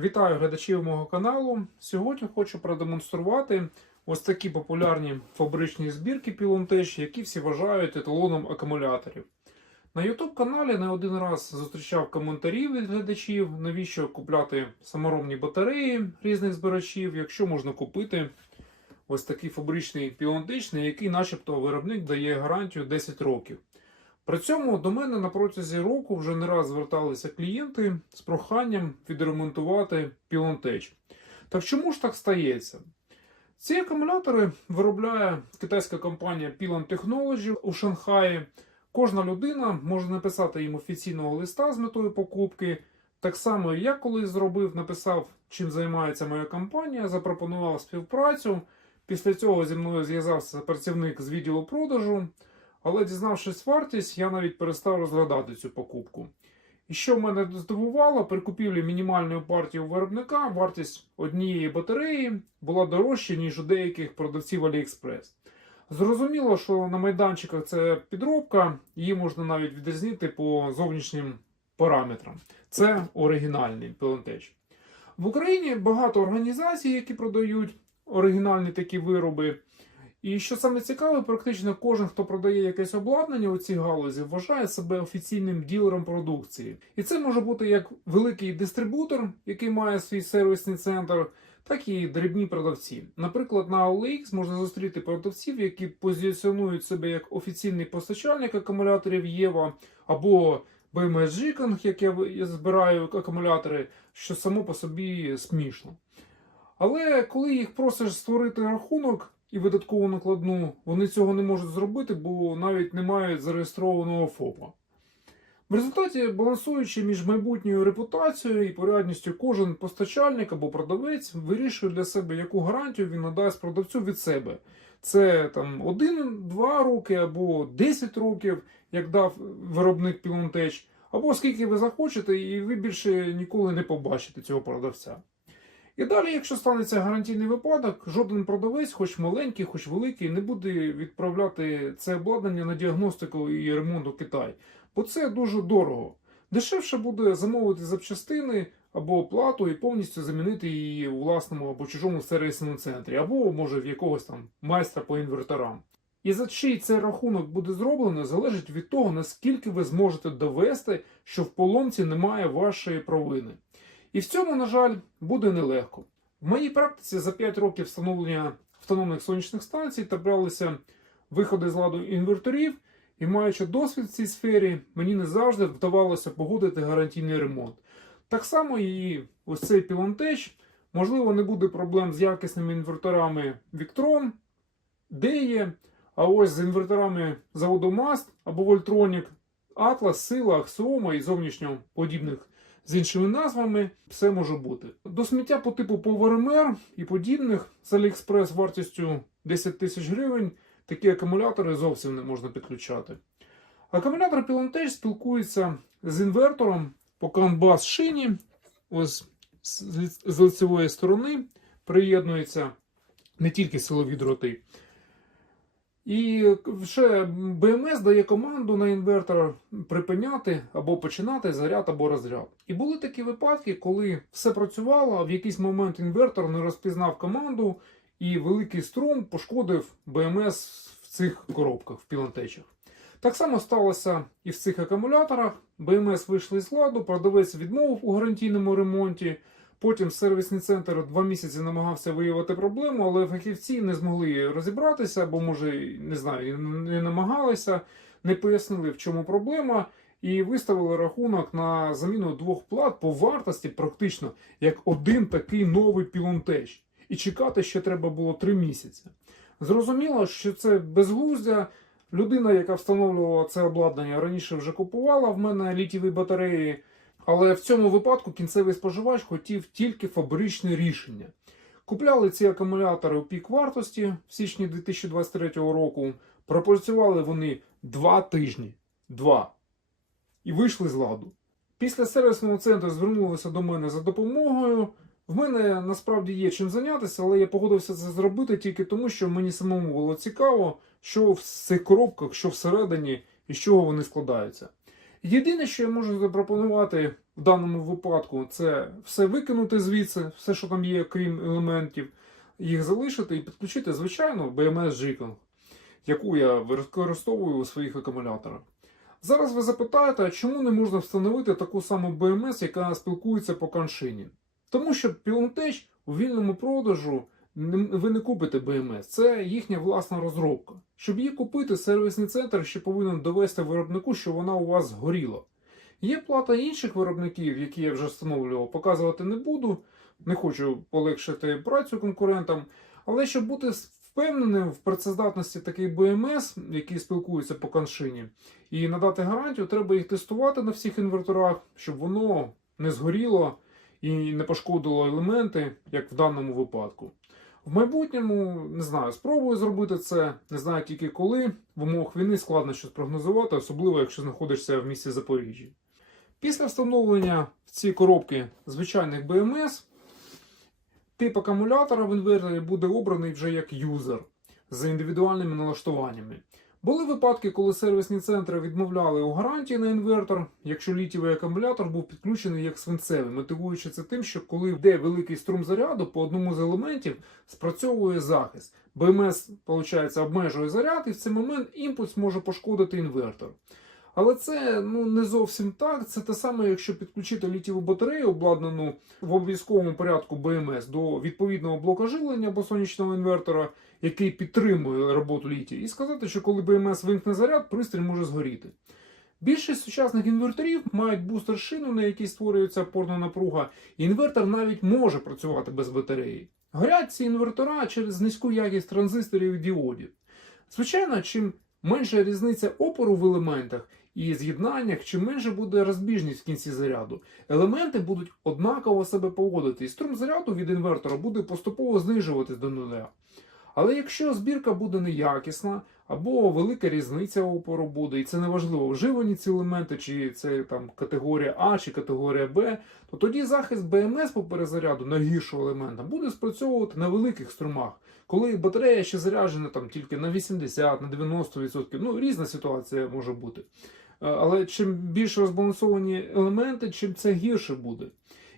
Вітаю глядачів мого каналу. Сьогодні хочу продемонструвати ось такі популярні фабричні збірки Пілонтеж, які всі вважають еталоном акумуляторів. На YouTube каналі не один раз зустрічав коментарі від глядачів, навіщо купляти саморобні батареї різних збирачів, якщо можна купити ось такий фабричний пілонтеж, на який начебто виробник дає гарантію 10 років. При цьому до мене на протязі року вже не раз зверталися клієнти з проханням відремонтувати пілонтеч. Так чому ж так стається? Ці акумулятори виробляє китайська компанія Pilon Technology у Шанхаї. Кожна людина може написати їм офіційного листа з метою покупки. Так само я колись зробив, написав, чим займається моя компанія, запропонував співпрацю. Після цього зі мною зв'язався працівник з відділу продажу. Але дізнавшись вартість, я навіть перестав розглядати цю покупку. І що мене здивувало, при купівлі мінімальної партії у виробника вартість однієї батареї була дорожча, ніж у деяких продавців AliExpress. Зрозуміло, що на майданчиках це підробка, її можна навіть відрізнити по зовнішнім параметрам. Це оригінальний пілонтеч. В Україні багато організацій, які продають оригінальні такі вироби. І що саме цікаве, практично кожен, хто продає якесь обладнання у цій галузі, вважає себе офіційним ділером продукції. І це може бути як великий дистрибутор, який має свій сервісний центр, так і дрібні продавці. Наприклад, на OLX можна зустріти продавців, які позиціонують себе як офіційний постачальник акумуляторів Єва або BMS як я збираю акумулятори, що само по собі смішно. Але коли їх просиш створити рахунок і видаткову накладну, вони цього не можуть зробити, бо навіть не мають зареєстрованого ФОПа. В результаті, балансуючи між майбутньою репутацією і порядністю, кожен постачальник або продавець вирішує для себе, яку гарантію він надасть продавцю від себе. Це там 1-2 роки або 10 років, як дав виробник Пілонтеч, або скільки ви захочете, і ви більше ніколи не побачите цього продавця. І далі, якщо станеться гарантійний випадок, жоден продавець, хоч маленький, хоч великий, не буде відправляти це обладнання на діагностику і ремонт у Китай, бо це дуже дорого. Дешевше буде замовити запчастини або оплату і повністю замінити її у власному або чужому сервісному центрі, або може в якогось там майстра по інверторам. І за чий цей рахунок буде зроблено, залежить від того, наскільки ви зможете довести, що в поломці немає вашої провини. І в цьому, на жаль, буде нелегко. В моїй практиці за 5 років встановлення автономних сонячних станцій траплялися виходи з ладу інверторів, і маючи досвід в цій сфері, мені не завжди вдавалося погодити гарантійний ремонт. Так само і ось цей пілонтеч, можливо, не буде проблем з якісними інверторами Victron, Деє, а ось з інверторами заводу Маст або Voltronic, Atlas, Сила, Axioma і зовнішньо подібних з іншими назвами, все може бути. До сміття по типу PowerMR і подібних з AliExpress вартістю 10 тисяч гривень такі акумулятори зовсім не можна підключати. Акумулятор Pylon спілкується з інвертором по CAN-BUS шині, ось з лицевої сторони приєднуються не тільки силові дроти. І ще БМС дає команду на інвертор припиняти або починати заряд або розряд. І були такі випадки, коли все працювало, а в якийсь момент інвертор не розпізнав команду, і великий струм пошкодив БМС в цих коробках, в пілантечах. Так само сталося і в цих акумуляторах. БМС вийшли з ладу, продавець відмовив у гарантійному ремонті. Потім сервісний центр два місяці намагався виявити проблему, але фахівці не змогли розібратися, бо, може, не знаю, не намагалися, не пояснили, в чому проблема, і виставили рахунок на заміну двох плат по вартості, практично як один такий новий пілонтеч. І чекати ще треба було три місяці. Зрозуміло, що це безглуздя. Людина, яка встановлювала це обладнання, раніше вже купувала в мене літіві батареї. Але в цьому випадку кінцевий споживач хотів тільки фабричне рішення. Купляли ці акумулятори у пік вартості в січні 2023 року. Пропрацювали вони два тижні. Два. І вийшли з ладу. Після сервісного центру звернулися до мене за допомогою. В мене насправді є чим зайнятися, але я погодився це зробити тільки тому, що мені самому було цікаво, що в цих коробках, що всередині і з чого вони складаються. Єдине, що я можу запропонувати в даному випадку, це все викинути звідси, все, що там є, крім елементів, їх залишити і підключити звичайну BMS G-Kong, яку я використовую у своїх акумуляторах. Зараз ви запитаєте, чому не можна встановити таку саму BMS, яка спілкується по каншині? Тому що Piontech у вільному продажу ви не купите BMS, це їхня власна розробка. Щоб її купити, сервісний центр ще повинен довести виробнику, що вона у вас згоріла. Є плата інших виробників, які я вже встановлював, показувати не буду. Не хочу полегшити працю конкурентам. Але щоб бути впевненим в працездатності таких BMS, які спілкуються по каншині, і надати гарантію, треба їх тестувати на всіх інверторах, щоб воно не згоріло і не пошкодило елементи, як в даному випадку. В майбутньому не знаю, спробую зробити це, не знаю тільки коли. В умовах війни складно щось прогнозувати, особливо якщо знаходишся в місті Запоріжжя. Після встановлення в ці коробки звичайних BMS, тип акумулятора в інверторі буде обраний вже як юзер з індивідуальними налаштуваннями. Були випадки, коли сервісні центри відмовляли у гарантії на інвертор, якщо літівий акумулятор був підключений як свинцевий, мотивуючи це тим, що коли йде великий струм заряду, по одному з елементів спрацьовує захист. БМС, виходить, обмежує заряд, і в цей момент імпульс може пошкодити інвертор. Але це ну не зовсім так. Це те саме, якщо підключити літіву батарею, обладнану в обов'язковому порядку БМС до відповідного блока живлення або сонячного інвертора, який підтримує роботу літії, і сказати, що коли БМС вимкне заряд, пристрій може згоріти. Більшість сучасних інверторів мають бустер шину, на якій створюється опорна напруга, і інвертор навіть може працювати без батареї. Горять ці інвертора через низьку якість транзисторів і діодів. Звичайно, чим менша різниця опору в елементах і з'єднаннях, чим менше буде розбіжність в кінці заряду. Елементи будуть однаково себе поводити, і струм заряду від інвертора буде поступово знижуватись до нуля. Але якщо збірка буде неякісна, або велика різниця опору буде, і це неважливо, вживані ці елементи, чи це там категорія А чи категорія Б, то тоді захист БМС по перезаряду найгіршого елемента буде спрацьовувати на великих струмах, коли батарея ще заряджена там тільки на 80, на 90%. Ну, різна ситуація може бути. Е, Але чим більш розбалансовані елементи, чим це гірше буде.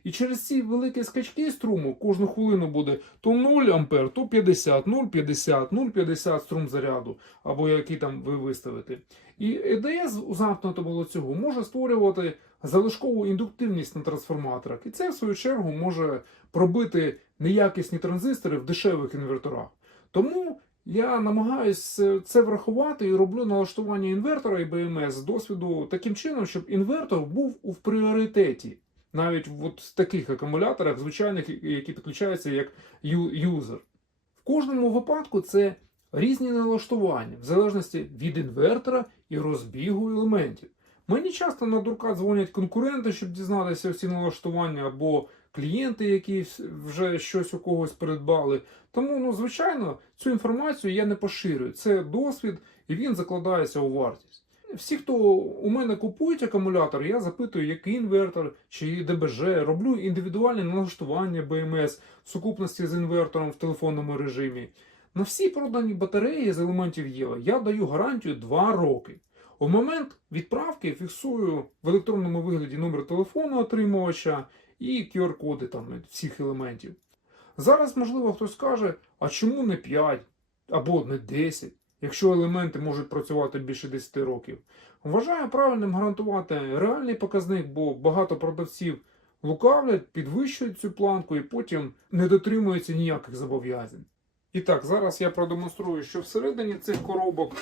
І через ці великі скачки струму кожну хвилину буде то 0 ампер, то 50, 0,50, 0,50 струм заряду, або який там ви виставите. І ЕДС у замкнутому цього може створювати залишкову індуктивність на трансформаторах. І це, в свою чергу, може пробити неякісні транзистори в дешевих інверторах. Тому я намагаюся це врахувати і роблю налаштування інвертора і БМС з досвіду таким чином, щоб інвертор був у пріоритеті. Навіть в от таких акумуляторах, звичайних, які підключаються як юзер. В кожному випадку це різні налаштування, в залежності від інвертора і розбігу елементів. Мені часто на дурка дзвонять конкуренти, щоб дізнатися всі налаштування, або клієнти, які вже щось у когось придбали. Тому, ну, звичайно, цю інформацію я не поширюю. Це досвід, і він закладається у вартість. Всі, хто у мене купують акумулятор, я запитую, який інвертор чи ДБЖ, роблю індивідуальне налаштування БМС в сукупності з інвертором в телефонному режимі. На всі продані батареї з елементів ЄВА я даю гарантію 2 роки. У момент відправки фіксую в електронному вигляді номер телефону отримувача і QR-коди там всіх елементів. Зараз, можливо, хтось скаже, а чому не 5 або не 10, якщо елементи можуть працювати більше 10 років. Вважаю правильним гарантувати реальний показник, бо багато продавців лукавлять, підвищують цю планку і потім не дотримуються ніяких зобов'язань. І так, зараз я продемонструю, що всередині цих коробок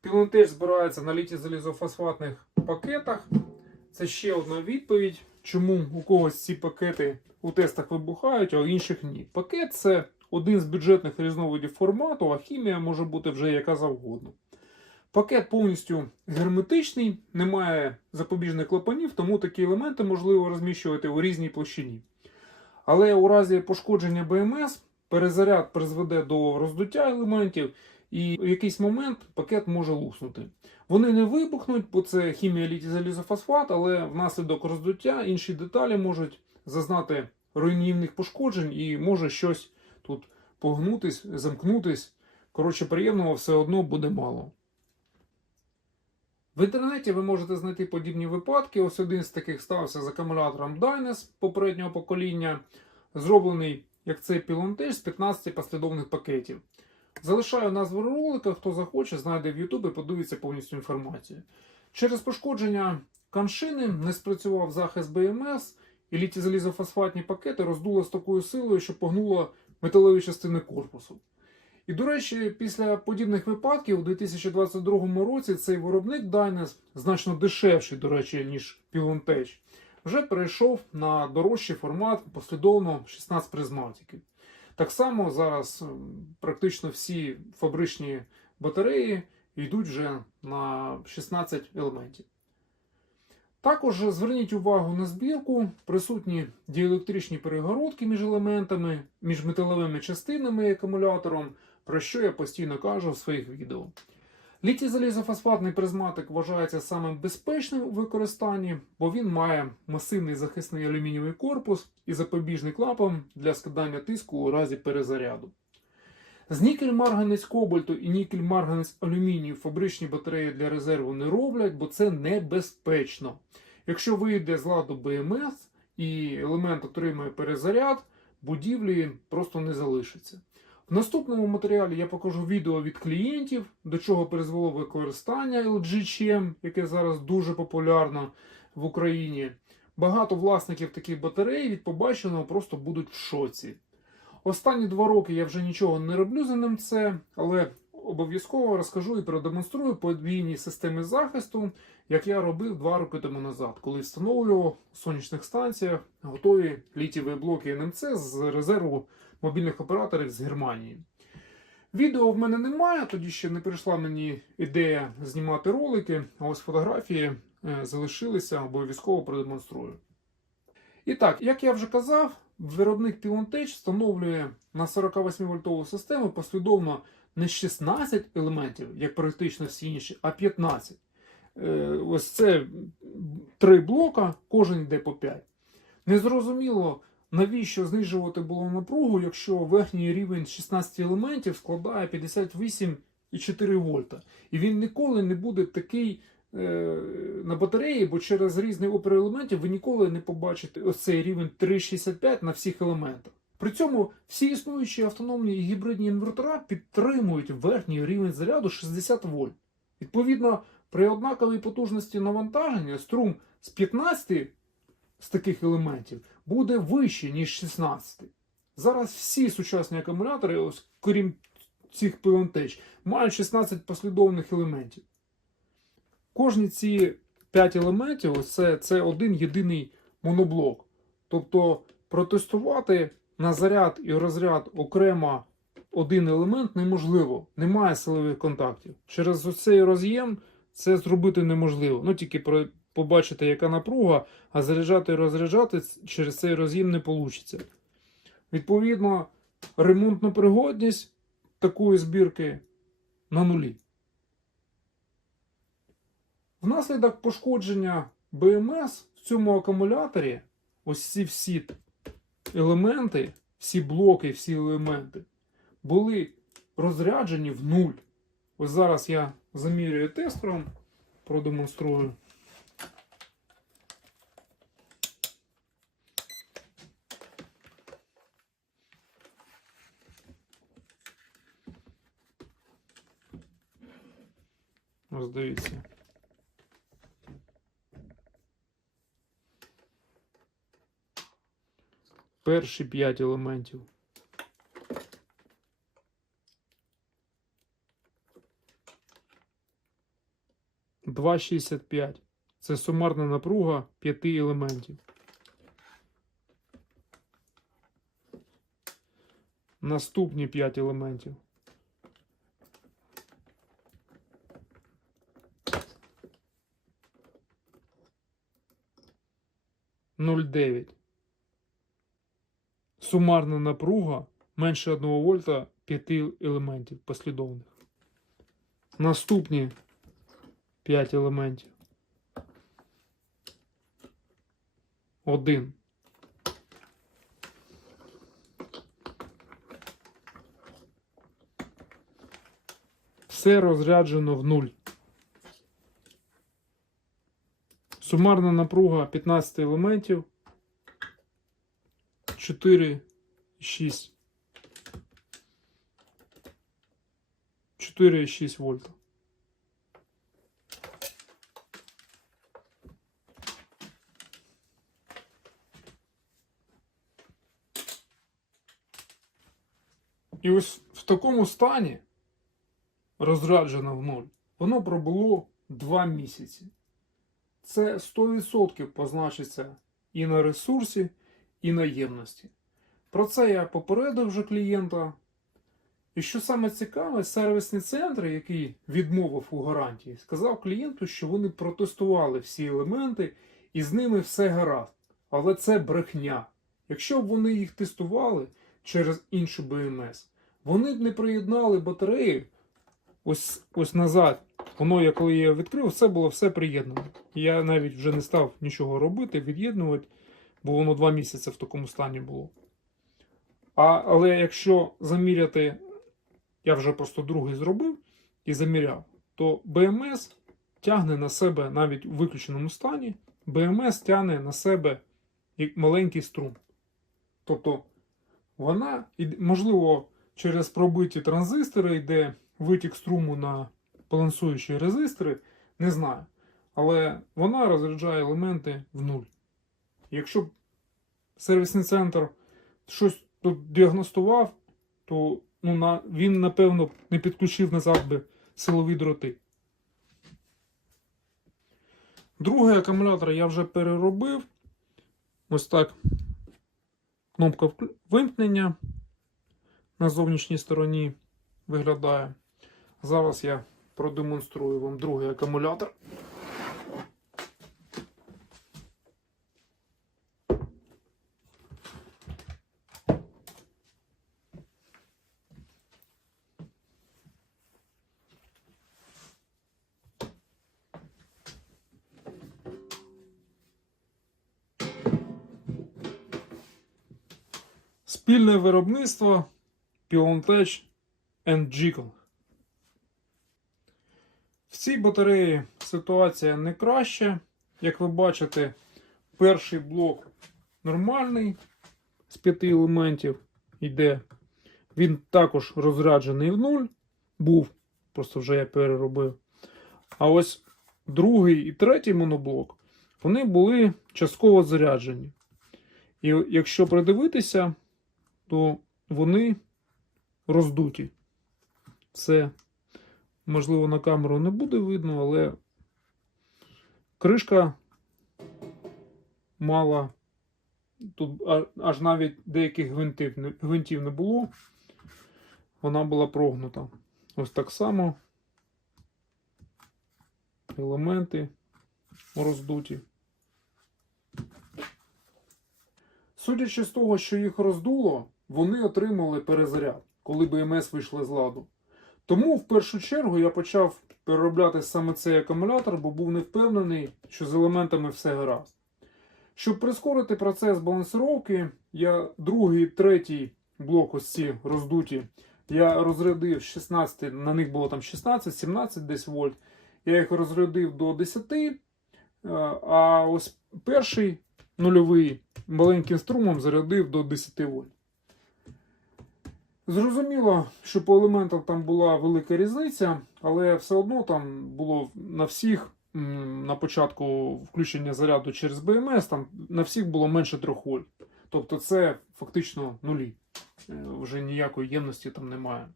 пілон збирається на літі залізофосфатних пакетах. Це ще одна відповідь, чому у когось ці пакети у тестах вибухають, а у інших ні. Пакет це один з бюджетних різновидів формату, а хімія може бути вже яка завгодно. Пакет повністю герметичний, немає запобіжних клапанів, тому такі елементи можливо розміщувати у різній площині. Але у разі пошкодження БМС перезаряд призведе до роздуття елементів, і в якийсь момент пакет може луснути. Вони не вибухнуть, бо це хімія літій залізофосфат, але внаслідок роздуття інші деталі можуть зазнати руйнівних пошкоджень і може щось тут погнутись, замкнутись. Коротше, приємного все одно буде мало. В інтернеті ви можете знайти подібні випадки. Ось один з таких стався з акумулятором Dynes попереднього покоління, зроблений як цей пілонтеж з 15 послідовних пакетів. Залишаю назву ролика, хто захоче, знайде в YouTube і подивиться повністю інформацію. Через пошкодження каншини не спрацював захист БМС, і літій-залізофосфатні пакети роздуло з такою силою, що погнуло металеві частини корпусу. І, до речі, після подібних випадків у 2022 році цей виробник Dynes, значно дешевший, до речі, ніж Pylon вже перейшов на дорожчий формат послідовно 16 призматиків. Так само зараз практично всі фабричні батареї йдуть вже на 16 елементів. Також зверніть увагу на збірку, присутні діелектричні перегородки між елементами, між металевими частинами і акумулятором, про що я постійно кажу в своїх відео. Літій залізофосфатний призматик вважається самим безпечним у використанні, бо він має масивний захисний алюмінієвий корпус і запобіжний клапан для скидання тиску у разі перезаряду. З нікель-марганець кобальту і нікель-марганець алюмінію фабричні батареї для резерву не роблять, бо це небезпечно. Якщо вийде з ладу БМС і елемент отримає перезаряд, будівлі просто не залишиться. В наступному матеріалі я покажу відео від клієнтів, до чого призвело використання LG CHM, яке зараз дуже популярно в Україні. Багато власників таких батарей від побаченого просто будуть в шоці. Останні два роки я вже нічого не роблю з НМЦ, але обов'язково розкажу і продемонструю подвійні системи захисту, як я робив два роки тому назад, коли встановлював у сонячних станціях готові літіві блоки НМЦ з резерву мобільних операторів з Германії. Відео в мене немає, тоді ще не прийшла мені ідея знімати ролики, а ось фотографії е, залишилися, обов'язково продемонструю. І так, як я вже казав, виробник Pylon встановлює на 48 вольтову систему послідовно не 16 елементів, як практично всі інші, а 15. Е, Ось це три блока, кожен йде по 5. Незрозуміло, навіщо знижувати було напругу, якщо верхній рівень 16 елементів складає 58,4 вольта. І він ніколи не буде такий е, на батареї, бо через різний опір елементів ви ніколи не побачите ось цей рівень 3,65 на всіх елементах. При цьому всі існуючі автономні і гібридні інвертора підтримують верхній рівень заряду 60 вольт. Відповідно, при однаковій потужності навантаження струм з 15 з таких елементів буде вищий, ніж 16. Зараз всі сучасні акумулятори, ось, крім цих пилантеч, мають 16 послідовних елементів. Кожні ці 5 елементів це, це один єдиний моноблок. Тобто протестувати на заряд і розряд окремо один елемент неможливо. Немає силових контактів. Через оцей роз'єм це зробити неможливо. Ну тільки побачити, яка напруга, а заряджати і розряджати через цей роз'єм не вийде. Відповідно, ремонтна пригодність такої збірки на нулі. Внаслідок пошкодження БМС в цьому акумуляторі ось ці всі елементи, всі блоки, всі елементи були розряджені в нуль. Ось зараз я замірюю тестером, продемонструю. Ось. Перші 5 елементів. Два шістдесят п'ять. Це сумарна напруга п'яти елементів. Наступні 5 елементів. Нуль дев'ять. Сумарна напруга менше 1 вольта 5 елементів послідовних. Наступні 5 елементів. 1. Все розряджено в нуль. Сумарна напруга 15 елементів 4,6. 4,6 вольта. І ось в такому стані, розраджено в нуль, воно пробуло 2 місяці. Це 100% позначиться і на ресурсі, і на ємності. Про це я попередив вже клієнта. І що саме цікаве, сервісний центр, який відмовив у гарантії, сказав клієнту, що вони протестували всі елементи і з ними все гаразд. Але це брехня. Якщо б вони їх тестували через іншу БМС, вони б не приєднали батареї ось, ось назад. Воно, я коли я відкрив, все було все приєднано. Я навіть вже не став нічого робити, від'єднувати, бо воно два місяці в такому стані було. А, але якщо заміряти, я вже просто другий зробив і заміряв, то БМС тягне на себе навіть у виключеному стані, БМС тягне на себе маленький струм. Тобто вона, можливо, через пробиті транзистори йде витік струму на балансуючі резистори, не знаю. Але вона розряджає елементи в нуль. Якщо б сервісний центр щось тут діагностував, то ну, на, він, напевно, не підключив назад би силові дроти. Другий акумулятор я вже переробив. Ось так. Кнопка вимкнення на зовнішній стороні виглядає. Зараз я продемонструю вам другий акумулятор. Спільне виробництво Piontech and. Цій батареї ситуація не краща. Як ви бачите, перший блок нормальний з п'яти елементів йде. Він також розряджений в нуль. Був, просто вже я переробив. А ось другий і третій моноблок вони були частково заряджені. І якщо придивитися, то вони роздуті. Це, можливо, на камеру не буде видно, але кришка мала. Тут аж навіть деяких гвинтів не, було. Вона була прогнута. Ось так само. Елементи роздуті. Судячи з того, що їх роздуло, вони отримали перезаряд, коли БМС вийшли з ладу. Тому в першу чергу я почав переробляти саме цей акумулятор, бо був не впевнений, що з елементами все гаразд. Щоб прискорити процес балансировки, я другий третій блок ось ці роздуті, я розрядив 16, на них було там 16-17 десь вольт. Я їх розрядив до 10, е, а ось перший нульовий маленьким струмом зарядив до 10 вольт. Зрозуміло, що по елементам там була велика різниця, але все одно там було на всіх на початку включення заряду через БМС, там на всіх було менше 3 вольт. Тобто це фактично нулі. Е, Вже ніякої ємності там немає.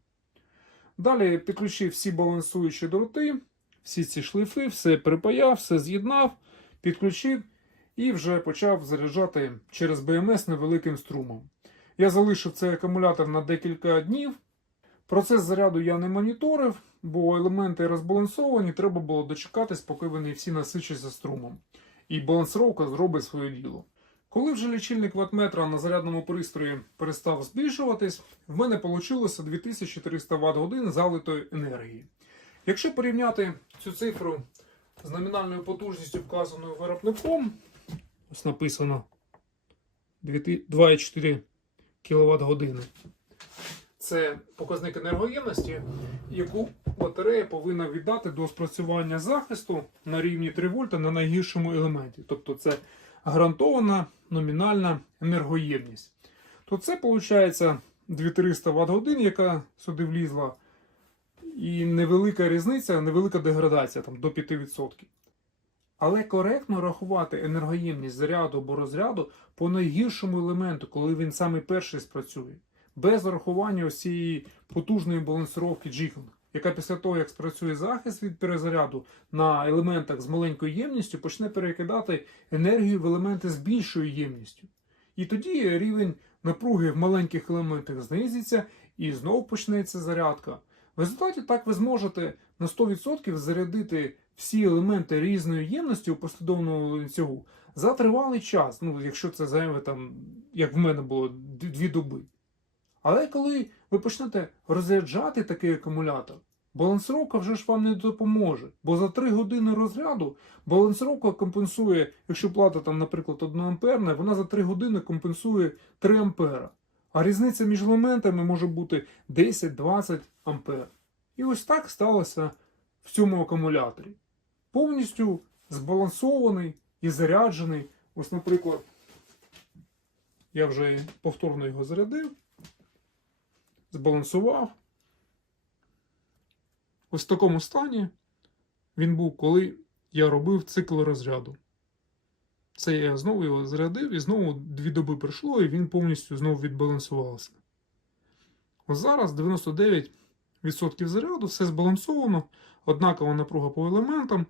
Далі підключив всі балансуючі дроти, всі ці шлейфи, все припаяв, все з'єднав, підключив і вже почав заряджати через БМС невеликим струмом. Я залишив цей акумулятор на декілька днів. Процес заряду я не моніторив, бо елементи розбалансовані, треба було дочекатись, поки вони всі насичаться струмом. І балансировка зробить своє діло. Коли вже лічильник ваттметра на зарядному пристрої перестав збільшуватись, в мене вийшло 2300 Вт годин залитої енергії. Якщо порівняти цю цифру з номінальною потужністю, вказаною виробником, ось написано 2,4 кВт години. Це показник енергоємності, яку батарея повинна віддати до спрацювання захисту на рівні 3 вольта на найгіршому елементі. Тобто це гарантована номінальна енергоємність. То це виходить 2300 Вт годин, яка сюди влізла, і невелика різниця, невелика деградація там, до 5%. Але коректно рахувати енергоємність заряду або розряду по найгіршому елементу, коли він саме перший спрацює, без врахування ось цієї потужної балансировки G-Kong, яка після того, як спрацює захист від перезаряду на елементах з маленькою ємністю, почне перекидати енергію в елементи з більшою ємністю. І тоді рівень напруги в маленьких елементах знизиться і знову почнеться зарядка. В результаті так ви зможете на 100% зарядити всі елементи різної ємності у послідовному ланцюгу за тривалий час, ну якщо це займе там, як в мене було, дві доби. Але коли ви почнете розряджати такий акумулятор, балансировка вже ж вам не допоможе. Бо за 3 години розряду балансировка компенсує, якщо плата там, наприклад, 1 амперна, вона за 3 години компенсує 3 ампера. А різниця між елементами може бути 10-20 ампер. І ось так сталося в цьому акумуляторі. Повністю збалансований і заряджений. Ось, наприклад, я вже повторно його зарядив, збалансував. Ось в такому стані він був, коли я робив цикл розряду. Це я знову його зарядив, і знову дві доби пройшло, і він повністю знову відбалансувався. Ось зараз 99% заряду, все збалансовано, однакова напруга по елементам.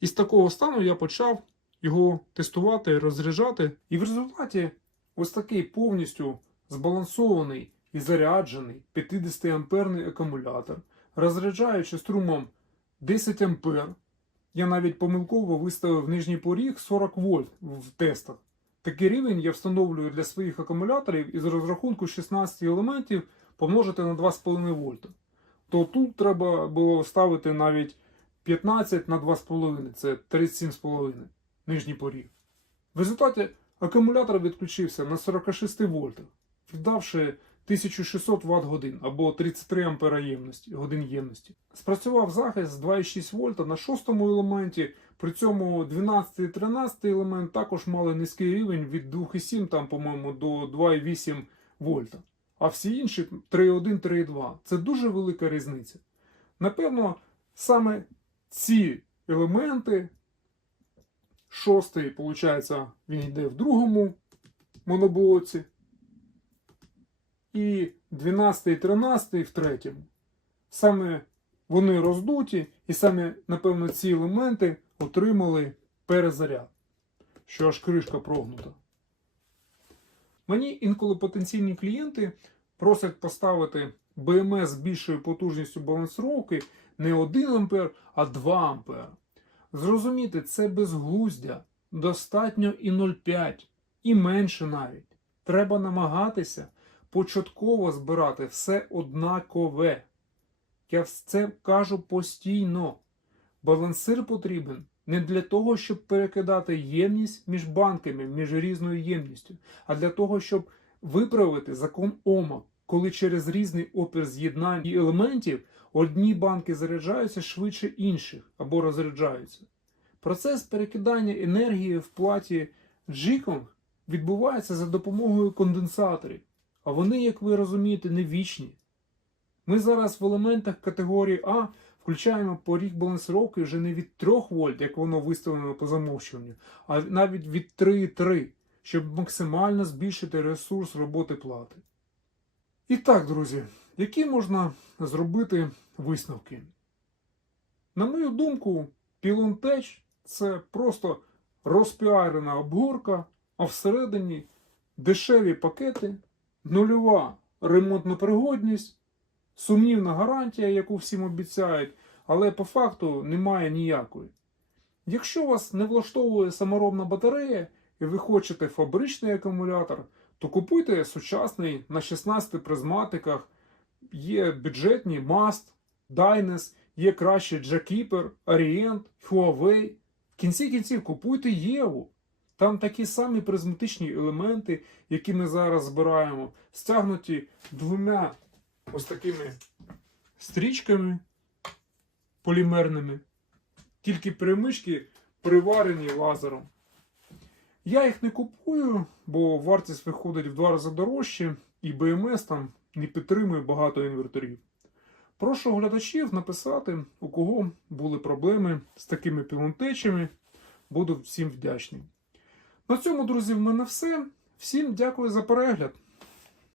І з такого стану я почав його тестувати, розряджати. І в результаті ось такий повністю збалансований і заряджений 50-амперний акумулятор, розряджаючи струмом 10 ампер. Я навіть помилково виставив нижній поріг 40 вольт в тестах. Такий рівень я встановлюю для своїх акумуляторів із розрахунку 16 елементів помножити на 2,5 вольта. То тут треба було ставити навіть 15 на 2,5, це 37,5 нижній поріг. В результаті акумулятор відключився на 46 вольтах, віддавши 1600 Вт годин або 33 ампера ємності, годин ємності. Спрацював захист з 2,6 вольта на шостому елементі, при цьому 12 і 13 елемент також мали низький рівень від 2,7 там, по-моєму, до 2,8 вольта. А всі інші 3,1, 3,2. Це дуже велика різниця. Напевно, саме ці елементи, шостий, виходить, він йде в другому моноблоці, і 12 і 13 в третьому. Саме вони роздуті, і саме, напевно, ці елементи отримали перезаряд, що аж кришка прогнута. Мені інколи потенційні клієнти просять поставити БМС з більшою потужністю балансировки не 1 А, а 2 А. Зрозуміти, це безглуздя, достатньо і 0,5, і менше навіть. Треба намагатися початково збирати все однакове. Я це кажу постійно. Балансир потрібен не для того, щоб перекидати ємність між банками, між різною ємністю, а для того, щоб виправити закон Ома, коли через різний опір з'єднань і елементів одні банки заряджаються швидше інших або розряджаються. Процес перекидання енергії в платі G-Kong відбувається за допомогою конденсаторів, а вони, як ви розумієте, не вічні. Ми зараз в елементах категорії А включаємо поріг балансировки вже не від 3 вольт, як воно виставлено по замовчуванню, а навіть від 3,3, щоб максимально збільшити ресурс роботи плати. І так, друзі, які можна зробити висновки? На мою думку, Tech – це просто розпіарена обгорка, а всередині дешеві пакети, нульова ремонтна пригодність, сумнівна гарантія, яку всім обіцяють, але по факту немає ніякої. Якщо вас не влаштовує саморобна батарея і ви хочете фабричний акумулятор, то купуйте сучасний на 16 призматиках. Є бюджетні Mast, Dynes, є краще Jackkeeper, Orient, Huawei. В кінці кінців купуйте Єву. Там такі самі призматичні елементи, які ми зараз збираємо, стягнуті двома ось такими стрічками полімерними. Тільки перемички приварені лазером. Я їх не купую, бо вартість виходить в два рази дорожче, і BMS там не підтримує багато інверторів. Прошу глядачів написати, у кого були проблеми з такими пілонтечами. Буду всім вдячний. На цьому, друзі, в мене все. Всім дякую за перегляд.